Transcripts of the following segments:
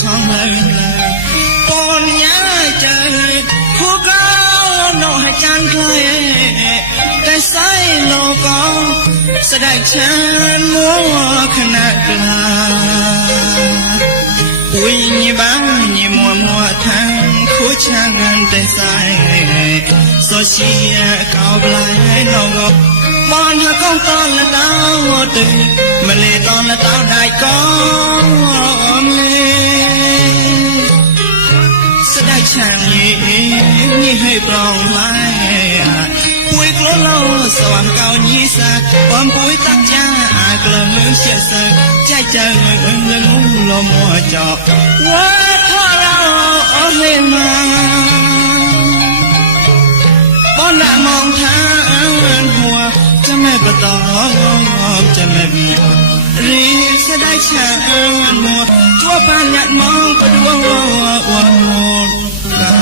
ช่องเลยปนยาใจคู่เก่าโน่ให้จันเคยแต่ใส่โลกองแสดงฉันมัวขนาดกลาปุยยี่บ้านยี่มัวทางคู่ช่างเงินแต่ใส่โซเชียลเก่าปลายให้น้องบอนหากองตอนละดาวตื่นมาเลยตอนละดาวได้ก็แสดงช่างยี่ให้ปลองไล่ปุยกลัวเราสว่างเก่ายี่สักความปุยตักจ้ากลมือเสียสักใจเจอเงินงงลมหัวจอกว่าทอเราให้มาบอนหน้ามองทางหัวจะไม่ประตอบจะไม่เบียดรีแสดงช่างมัวทั่วปานหยัดมองประดวงวันหมดกา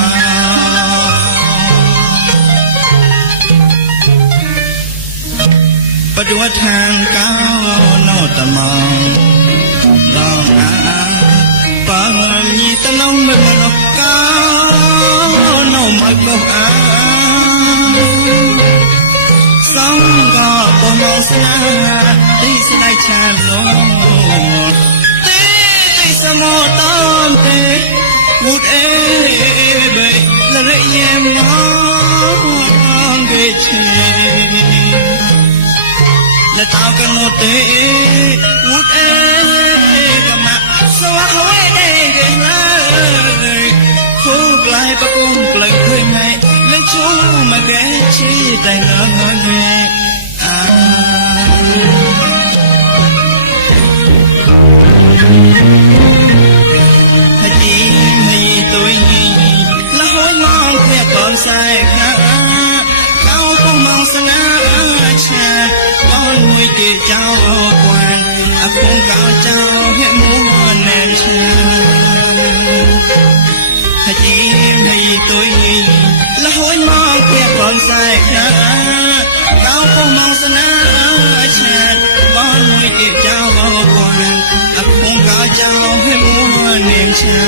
ประดวงทางก้าวโนตมองลองปังมีตะลงไม่มารก้าวโนไม่ก็สองก็ปมองสนาตีสลายชาโลตีสมอตอนเตวุดเบยละเรียมน้องเกชและตากันโนเตวุดกะมะสวะเขาไว้ได้กันเลยคู่ไกลประกุมเปล่งเคยไหมเล่นชูมาแก่ชีแต่เงินให้จีให้ตัวละห้อยมองเพื่อก่อนใส่ขาเขาคงมองสนาชาตอนมวยเกเจ้ากวนอาคงเก่าเจ้าเห็นมัวแน่ชาให้จีให้ตัวละห้อยมองเพื่อก่อนใส่ขาเขาคงมองสนาชาตอนมวยเกเจ้ากวนอาคงเก่าเจ้าเห็นมัวแน่ชา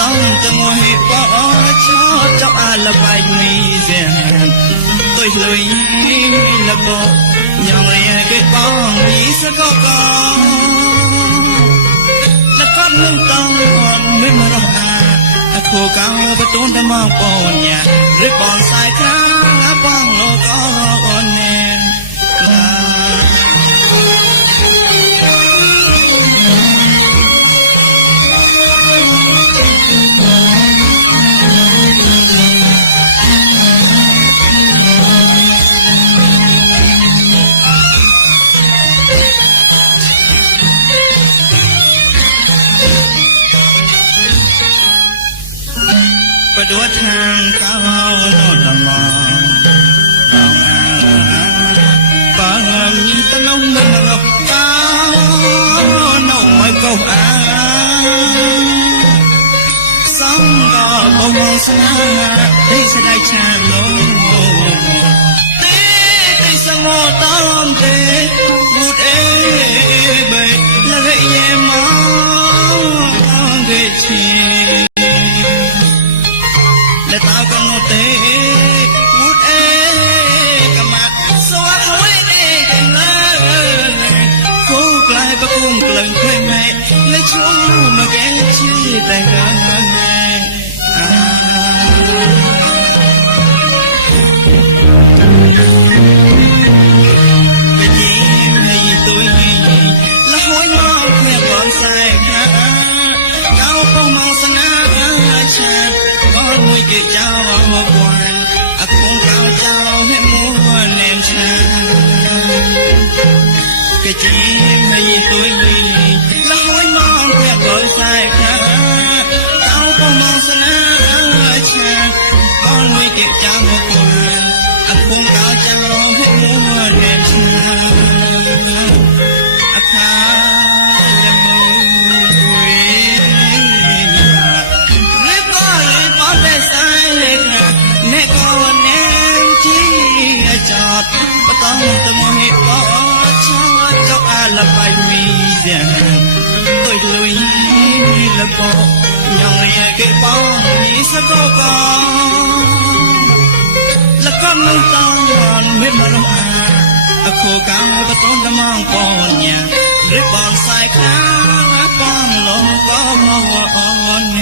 ต้องจะงวยปอชอบจับอาละไปมีเสียงตัวลุยละโบยังเรียกป้องมีสกกและก็นึ่งต้องไม่มาร้องอาคู่เก่าประตูจะมองปนเนี่ยหรือบอลสายข้างป้องโลกอ่อนแน่ประดวทางก้าวโนดมองปังมีตะลงมันกับก้าวโนไม่ก็สองก็ปมองสนาได้แสดงชาโลตีสมอตอนเตบุดเบยละเรียมองเกชีและตากันโนเตวุดกะมะสวะเขาไว้ได้กันเลยคู่ไกลประกุมเปล่งเคยไหมและชูมาแก่ชีแต่งงานไปยิ้มให้ตัวละห้อยมองเพื่อก่อนใส่ขาเขาคงมองสนาชามวยเกเจ้ากวนอาคงเก่าเจ้าให้มัวแน่นชาเกจีไม่ตัวละห้อยมองเพื่อก่อนใส่ขาเขาคงมองสนาชามวยเกเจ้ากวนอาคงเก่าเจ้าให้มัวแน่นชาอาคาละมัว ดปะต้องตะมอเหตุปอดชอดก็อาละไปมีเดียตุยลุยละปอยองเรียกปองมีสะก็กละก็มึงต้องเม็ดมาลมาอะโคกางปะต้นตะมองปอนยาริบบอนสายขาปองลงก็มองอ่อนเน